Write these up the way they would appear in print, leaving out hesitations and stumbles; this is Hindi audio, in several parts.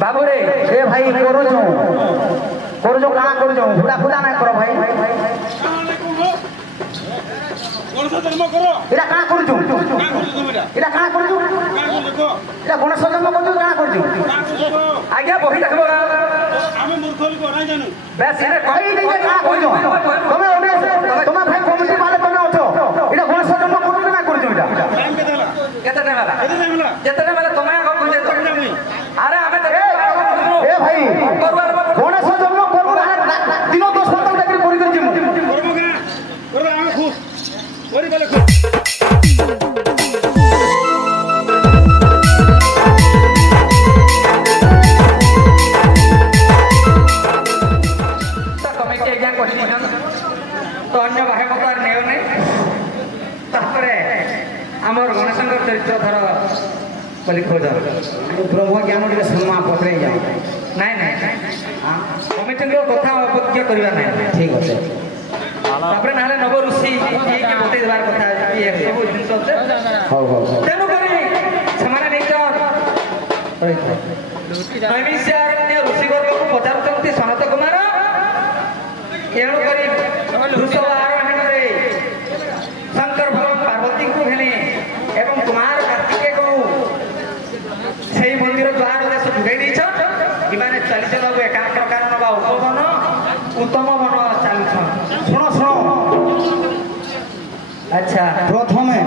बाबू रे ए भाई करो जो काना करो जो हुड़ा खुदा ना करो भाई इरा काना करू छु इरा काना करू छु इरा गणेश जन्म करू काना करू छु आज्ञा बही देखबो आमे मूर्खली को नाही जानू बस इरे कहि दे काना करू छु तमे ओने तमे भाई कमिटी वाले तमे अछो इरा गणेश जन्म करू काना करू छु इरा टाइम केते देला जेतने वाला तमे आगो बुझे तो अरे हमें ए भाई गणेश जन्म करू दिनो 10 15 तक करी कर जिमु करबो के करबो आमे खुश ओरी गले खुश तो कमिटी एग्जाम क्वेश्चन तो अन्य बाहे मकार नेउ नै तापरे हमर गणेशंकर चरित्र धर बोली खोज प्रभु ज्ञान टिके सम्मान पत्रे जाओ नहीं नहीं कमिटी कथा अपत्य करबा नहीं ठीक আছে तापरे नाले नव ऋषि ये के बते देबार कथा ये सब जिंस होते हो तेनु करी समाने नहीं तो नैमिषारण्य ऋषि वर्ग को पचारचंती सनत कुमार एणु करी वृषभ आरोहण रे शंकर भगवान पार्वती को भेले एवं कुमार कार्तिकेय को सेही मंदिर द्वार देश जुगाई दैछ इमाने चली चलो एकांत कारण बा उपवन उत्तम वन चालू सुनो सुनो अच्छा प्रथमे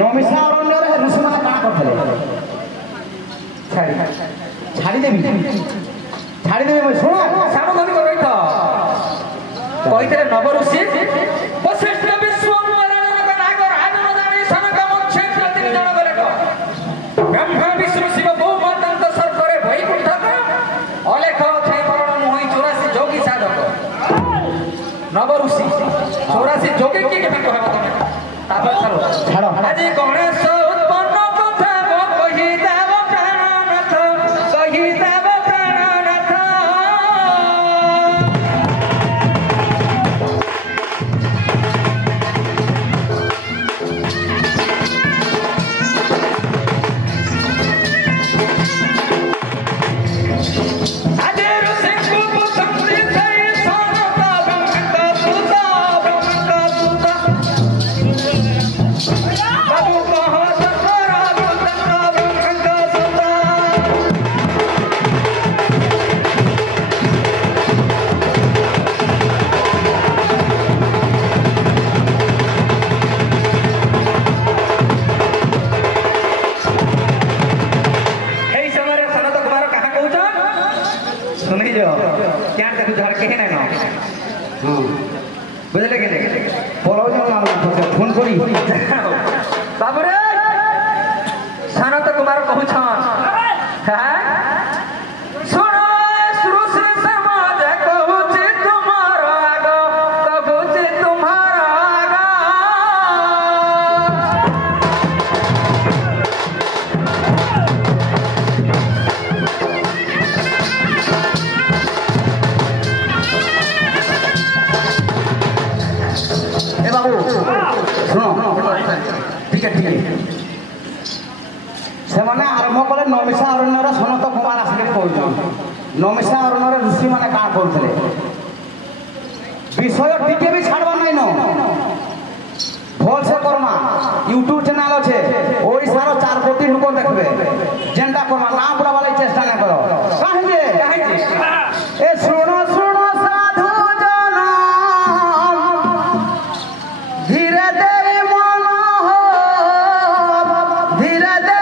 नमिषा अरण्य रे ऋषि माने का करथले छाड़ी देबी मैं सुनो सावधानी कर रही था कही थे नव ऋषि वशिष्ठ विश्वम्भरनक नागर आनन जानी सनक मोक्षेत्र तीन जन गले ब्रह्मा विष्णु शिव भूमतंत सर्वरे वैकुंठक अलेख छाई परण मोहि 84 जोगी साधक नव ऋषि 84 जोगी की के कहबो तमे तापर छाड़ो आज गणेश उत्पन्न कथा कहि देव प्राणनाथ कहि देव प्राणनाथ बुझले कि नहीं बोलो फोन करी बाबू रे सनत कुमार कहूछन सुनो श्रुषि समाज कहूछि तुम्हार आग कहूछि तुम्हार आग सेमाने आरंभ कले नमिषा अरण्यर सनत कुमार आसिके कहउछन नमिषा अरण्यर ऋषि माने का कहउथले विषय टिके भी छाड़बा नै न भल से करमा यूट्यूब चैनल আছে ओडिसा रो 4 कोटी लोक देखबे जेंटा करमा ना बुला वाला चेष्टा ना करो काहे ए सुनो सुनो साधु जन धीरे दे मन हो धीरे दे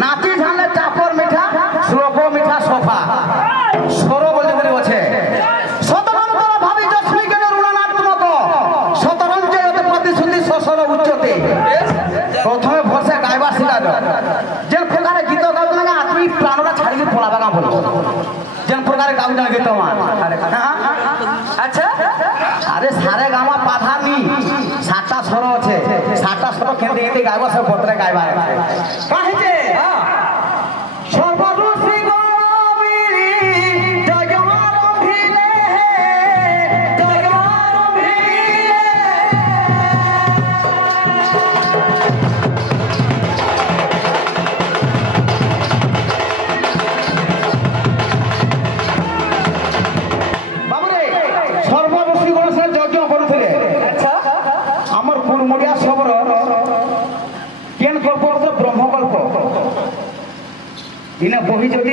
नाची झाले चापर मीठा श्लोको मीठा सोफा सोरो बोलते बोली बचे जन प्रकार गाँव जान गीत अच्छा अरे सारे गाँव पाधा नी 7टा स्वर अच्छे 7टा स्वर केंद्र केंद्र गायब सब पत्रे गायबा कहे जे सर्वऋषि इना बही जदि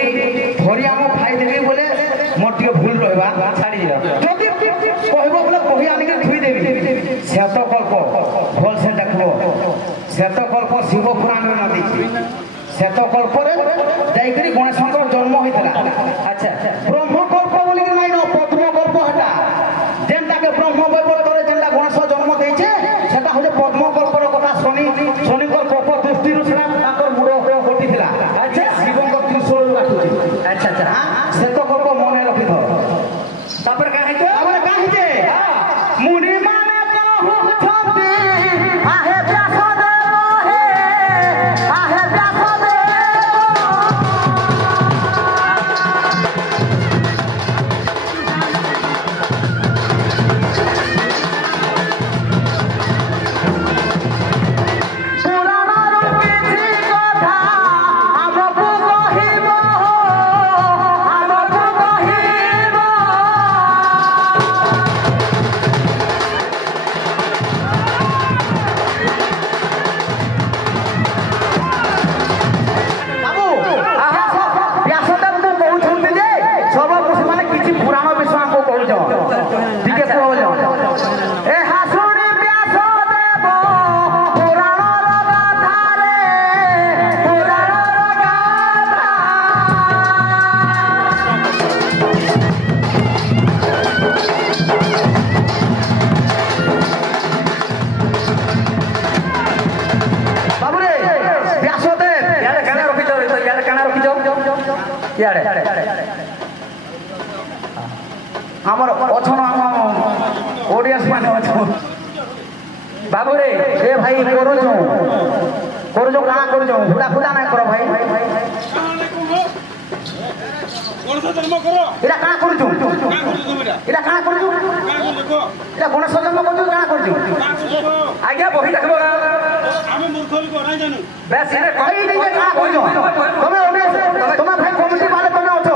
धरी आम खाई देबी बोले मोर टिके भूल रहबा छाड़ी जदि कहबो बोले बही आनि के धुई देबी श्वेतकल्प भल से देखबो श्वेतकल्प शिव पुराण में नदी श्वेतकल्प रे जाई करी गणेशंकर जन्म होइतला अच्छा ब्रह्मकल्प बोली के नाही न पद्मकल्प हटा जेंटा के ब्रह्म वैवर्त रे जेंटा गणेश जन्म देइछे सेटा होजे पद्मकल्प रो कथा शनि शनिकर कोप दृष्टि रो सेना ताकर मुड़ो होटितला अच्छा अच्छा अच्छा से तो को मने रखि थो तापर का है तापर का है जे मुनि माने कहू छते आहे व्यास देव हे आहे व्यास हमर अछन हम ऑडियंस माने अछन बाबू रे ए भाई करो जो काना करो जो हुडा खुदा ना करो भाई गणेश जन्म करो इरा काना करो जो इरा काना करो जो इरा गणेश जन्म करो जो काना करो जो आज्ञा बही देखबो हम मूर्ख को नहीं जानू बस इरे कहि दे काना करो जो तमे ऑडियंस तमे भाई कमिटी वाले तमे अछो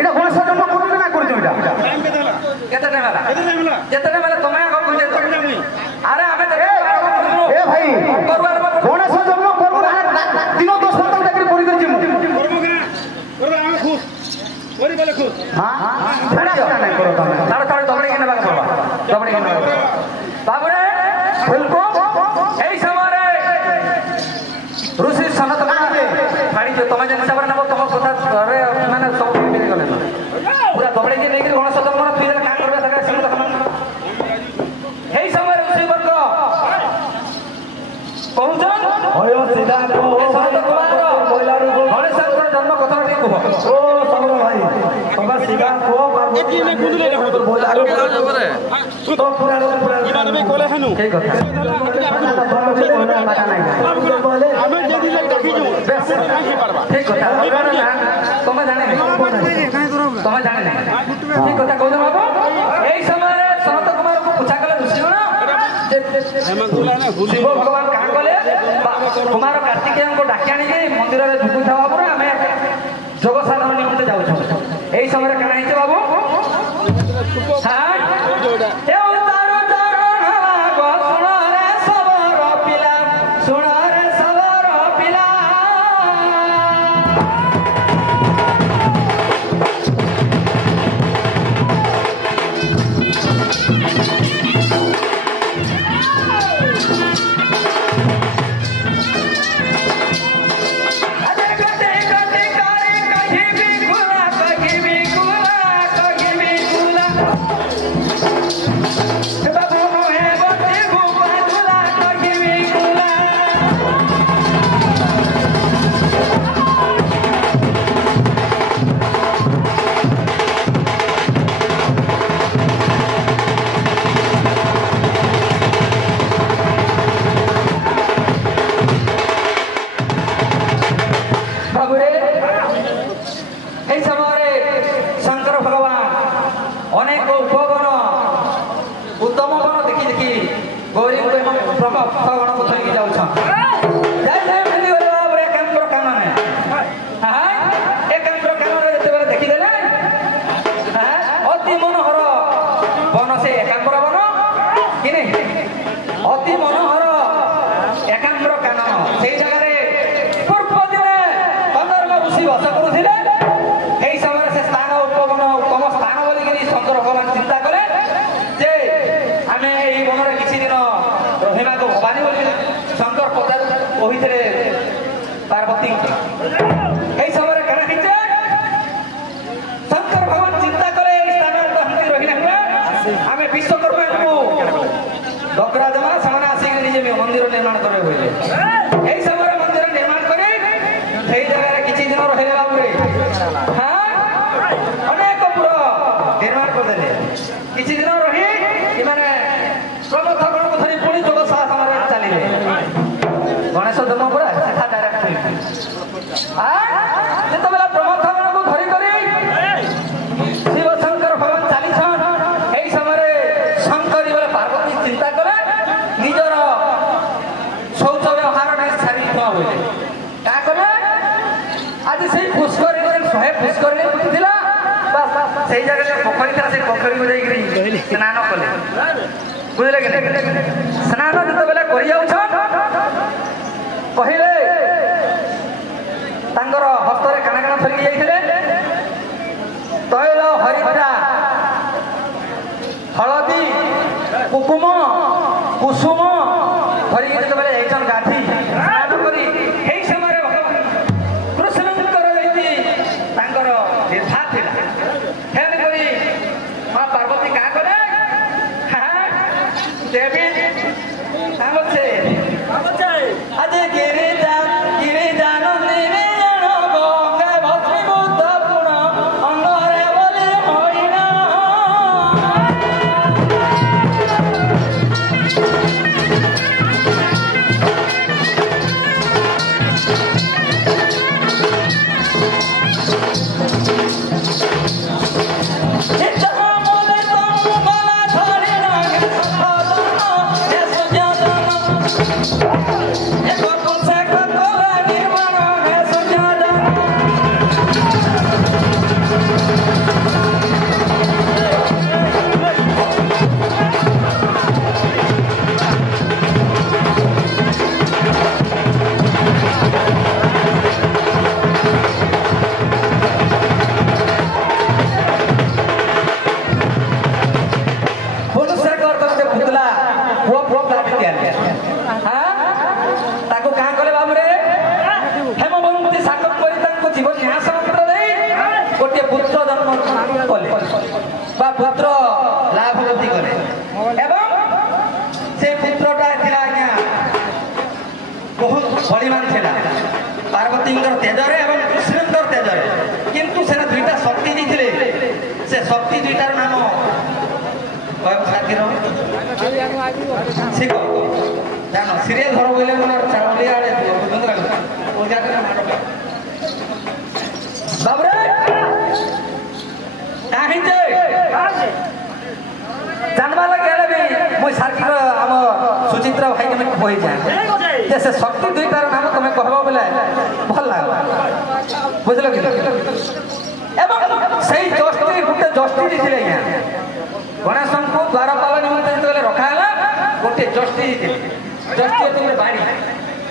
इरा गणेश जन्म करो जो ना करो जो इरा टाइम केतला केते टाइम वाला केते टाइम वाला जेते वाला तमे आगो बुझे तो अरे हमें ए भाई गणेश जन्म करबो दिन 10 घंटा देखि करि कर जिमु करबो के करबो हम खुश कोरी बोले खुश हां छाड़ा नहीं करो तमे ताड़ ताड़ दबड़ी के नबा बाबा दबड़ी के नबा बाबू रे फुलको एई समय ऋषि सनत माने फाड़ी जो तमे जन हिसाब रे नबो तम कथा रे माने सब मिल गले पूरा दबड़ी के लेके गणेश जन्म तुई जन का करबे तका सिंह तखन एई समय ऋषि वर्ग कहउछन होय सीधा को सनत कुमार गणेश जन्म कथा ठीक हो ओ समरो भाई तबा सीधा को एती में गुंदले रहो तो बोलारो तो पूरा में कोले हनु ठीक कथा हमें जे दिन देखि जो बेस ठीक कथा तमे जाने तमे जाने ठीक कथा कहू बाबू एई समय सनत कुमार को पूछा गले ऋषि शिव भगवान कहा गले कुमार कार्तिकेय को डाकी आनी मंदिर में झुकु था बाबू आम जोग साधन निमंते जाऊँ यही समय कण है बाबू ଅନେକ ଉପବନ ଉତ୍ତମ ବନ ଦେଖି ଦେଖି ଗୌରୀଙ୍କୁ ଏବଂ ବ୍ରହ୍ମଗଣକୁ ଧରିକି ଯାଉଛନ୍ ଯାଇଥାଏ ମିଳିଗଲେ ଭାବରେ ଏକାମ୍ର କାନନେ ଏକାମ୍ର କାନରେ ଯେତେବେଳେ ଦେଖିଦେଲେ ଅତି ମନୋହର ବନ ସେ ଏକାମ୍ର ବନ କି ନାହିଁ ଅତି ମନୋହର ଏକାମ୍ର କାନନ ସେଇ ଜାଗାରେ ପୂର୍ବ ଦିନେ କନ୍ଦର୍ପ ଋଷି ବାସ କରୁଥିଲେ এই সমୟରେ ସେ ସ୍ଥାନ ଉପବନ ଉତ୍ତମ ସ୍ଥାନ ବୋଲିକିରି ଶଙ୍କର ଭଗବାନ ଚିନ୍ତା କଲେ ଯେ ଆମେ ଏଇ ବନରେ କିଛି ଦିନ ରହିବାକୁ ଭବାନୀ ବୋଲି ଶଙ୍କର ପଚାରୁ କହିଥିଲେ ପାର୍ବତୀ এই ସମୟରେ କାଣା ହେଇଛେ ଶଙ୍କର ଭଗବାନ ଚିନ୍ତା କଲେ ଏଇ ସ୍ଥାନରେ ତ ଆମେ ରହିଲେ ଆମେ ବିଶ୍ୱକର୍ମାଙ୍କୁ ଡକରା ଦେବା ସେମାନେ ଆସିକି ନିଜେ ମନ୍ଦିର ନିର୍ମାଣ କରିବେ ବୋଇଲେ এই ସମୟରେ ମନ୍ଦିର ନିର୍ମାଣ କରି ସେଇ ଜାଗାରେ କିଛି ଦିନ ରହିଲେ ବାବୁରେ ଅନେକ ପୁର ନିର୍ମାଣ କରିଦେଲେ କିଛି ଦିନ ରହି ଏମାନେ ପ୍ରମଥଗଣକୁ ଧରି ପୁଣି ଯୋଗ ସାଧନରେ ଚାଲିଲେ ଗଣେଶ ଧର୍ମ ପୁରା ସେଠା ଡାଇରେକ୍ଟ ଯେତେବେଳେ ପ୍ରମଥଗଣକୁ ଧରି କରି ଶିବ ଶଙ୍କର ଭଗବାନ ଚାଲିଛନ୍ এই ସମୟରେ ଶଙ୍କରୀ ବୋଲେ ପାର୍ବତୀ ଚିନ୍ତା କଲେ ନିଜର ଶୌଚ ବ୍ୟବହାରଟା ଛାଡ଼ି ନ ବୋଇଲେ କାଁ କଲେ ଆଜି ସେଇ ପୁଷ୍କରୀ କରି 100 ପୁଷ୍କରିଣୀ ଉଠିଥିଲା ସେଇ ଜାଗାରେ ପୋଖରୀ ଥିଲା ସେଇ ପୋଖରୀକୁ ଯାଇକିରି ସ୍ନାନ କଲେ ବୁଝିଲେ କି ସ୍ନାନ ଯେତେବେଳେ କରି ଯାଉଛନ୍ କହିଲେ ତାଙ୍କର ହସ୍ତରେ କାଣା କାଣା ଧରିକି ଯାଇଥିଲେ ତୈଳ ହରିଦ୍ରା ହଳଦୀ କୁକୁମ କୁସୁମ ଧରିକି ଯେତେବେଳେ ଯାଇଛନ୍ ଗାଧି ସ୍ନାନ କରି ଏହି ସମୟରେ ଭଗବାନ କୃଷ୍ଣଙ୍କର ଯେମିତି ତାଙ୍କର ନିର୍ଭା ଥିଲା ତେଣୁକରି ମା ପାର୍ବତୀ କାଁ କଲେ ଦେବୀ କାମছে ଆଜି ଗିରିଜାନ ନିରିଜନ ଗଙ୍ଗେ ଭସ୍ମୀଭୂତ ପୁଣ ଅଙ୍ଗରେ ବୋଲି ହଇନା ତାକୁ କାଁ କଲେ ବାବୁରେ ହେମବନ୍ତୀ ସାଗର କରି ତାଙ୍କୁ ଜୀବନ ନ୍ୟାସ ମନ୍ତ୍ର ଦେଇ ଗୋଟିଏ ପୁତ୍ର ଜନ୍ମ କଲେ ବା ପୁତ୍ର ଲାଭ ଗତି କଲେ ଏବଂ ସେ ପୁତ୍ରଟା ଥିଲା ଆଜ୍ଞା ବହୁତ ବଳିମାନ ଥିଲା ପାର୍ବତୀଙ୍କର ତେଜରେ ଏବଂ କୃଷ୍ଣଙ୍କର ତେଜରେ କିନ୍ତୁ ସେଟା ଦୁଇଟା ଶକ୍ତି ଦେଇଥିଲେ ସେ ଶକ୍ତି ଦୁଇଟାର ନାମ ଶିଖ ଜାଣ ସିରିଏଲ ଧର ବୋଇଲେ ମାନେ ଚାଉଳି ଆଡ଼େ ବାବୁରେ କାହିଁକି ଜାଣବା ଲାଗି ହେଲେ ବି ମୁଇଁ ସାର୍କିର ଆମ ସୁଚିତ୍ରା ଭାଇକେ ମୁଇଁ କହିଯାଏ ଯେ ସେ ଶକ୍ତି ଦୁଇଟାର ନାମ ତମେ କହିବ ବୋଲେ ଭଲ ଲାଗବ ବୁଝିଲ କି ଏବଂ ସେଇ ଜଷ୍ଟି ଗୋଟେ ଜଷ୍ଟି ଦେଇଥିଲେ ଆଜ୍ଞା ଗଣେଶଙ୍କୁ ଦ୍ୱାରପାଳ ନିମନ୍ତେ ଯେତେବେଳେ ରଖା ହେଲା ଗୋଟେ ଜଷ୍ଟି ଦେଇଥିଲେ ଜଷ୍ଟି ଗୋଟେ ବାଡ଼ି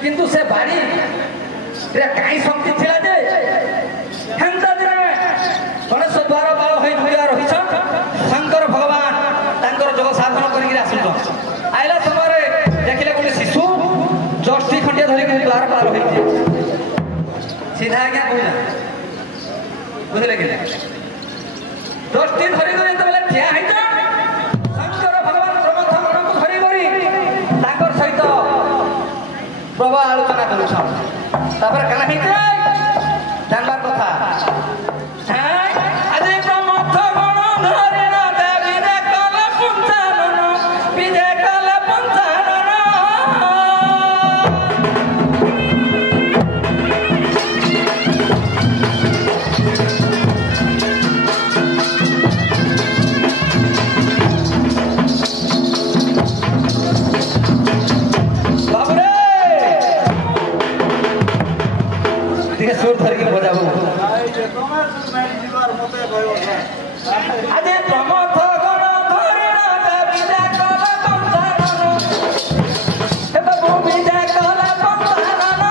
କିନ୍ତୁ ସେ ବାଡ଼ିରେ କାହିଁ ଶକ୍ତି ଥିଲା ଯେ ହେନ୍ତା ଦିନେ ଗଣେଶ ଦ୍ୱାରପାଳ ହୋଇ ଦୁନିଆ ରହିଛନ୍ ଶଙ୍କର ଭଗବାନ ତାଙ୍କର ଯୋଗ ସାଧନ କରିକି ଆସୁଛନ୍ ଆଇଲା ସମୟରେ ଦେଖିଲେ ଗୋଟେ ଶିଶୁ ଜଷ୍ଟି ଖଣ୍ଡିଆ ଧରିକି ଦ୍ୱାରପାଳ ହୋଇଛି ସିଧା ଆଜ୍ଞା କହିଲା ବୁଝିଲେ କି ଜଷ୍ଟି ଧରିକରି ଯେତେବେଳେ ଠିଆ ହେଇଛ ଶଙ୍କର ଭଗବାନ ବ୍ରହ୍ମଥଗଣକୁ ଧରି କରି ତାଙ୍କର ସହିତ ପ୍ରଭା ଆଲୋଚନା କରୁଛନ୍ ତାପରେ କାଣା ହେଇছে ଜାଣିବାର କଥା ଆଜି ବ୍ରହ୍ମଥଗଣ ଧରିଣ ଦେବୀ ଦେଖଲେ ପଞ୍ଚାନନ ବିଜେ କଲେ ପଞ୍ଚାନନ ଆଜି ପ୍ରମଥ ଗଣ ଧରିଣ ବିଜା କଲ ପନ୍ଥାନନ ଏ ବାବୁ ବିଜା କଲ ପନ୍ଥାନନ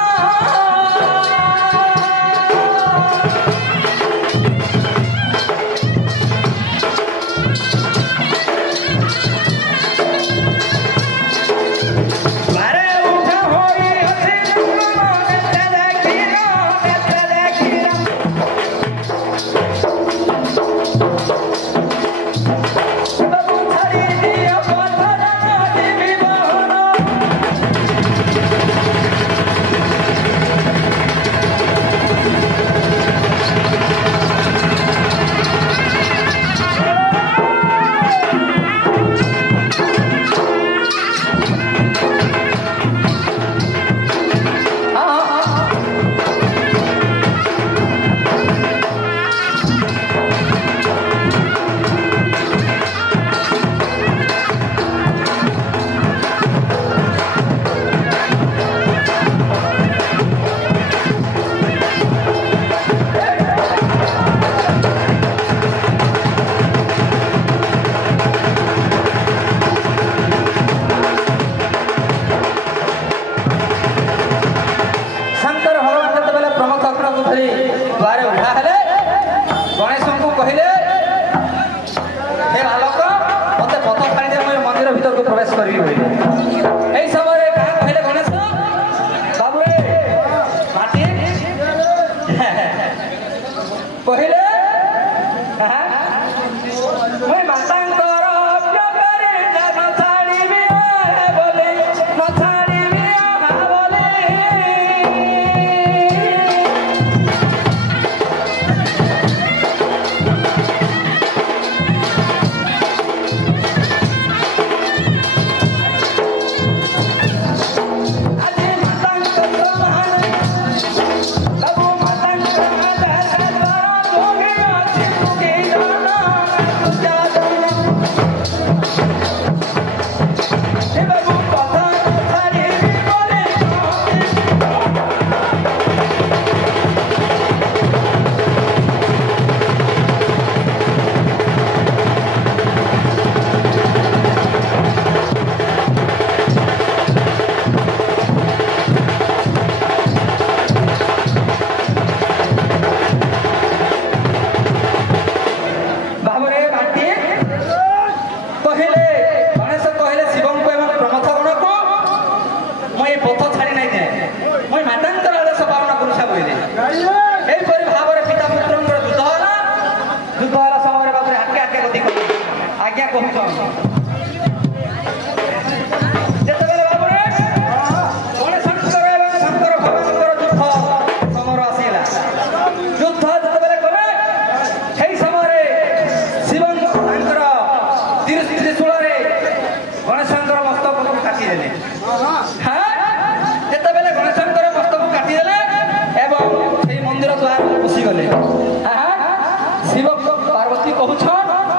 प्रवेश करी समय कहले गणेश बाबू माटी कहले मुई मातांकर प्यारे न छाड़ीबी बोले न छाड़ीबी बोले शिव पार्वती कहूछन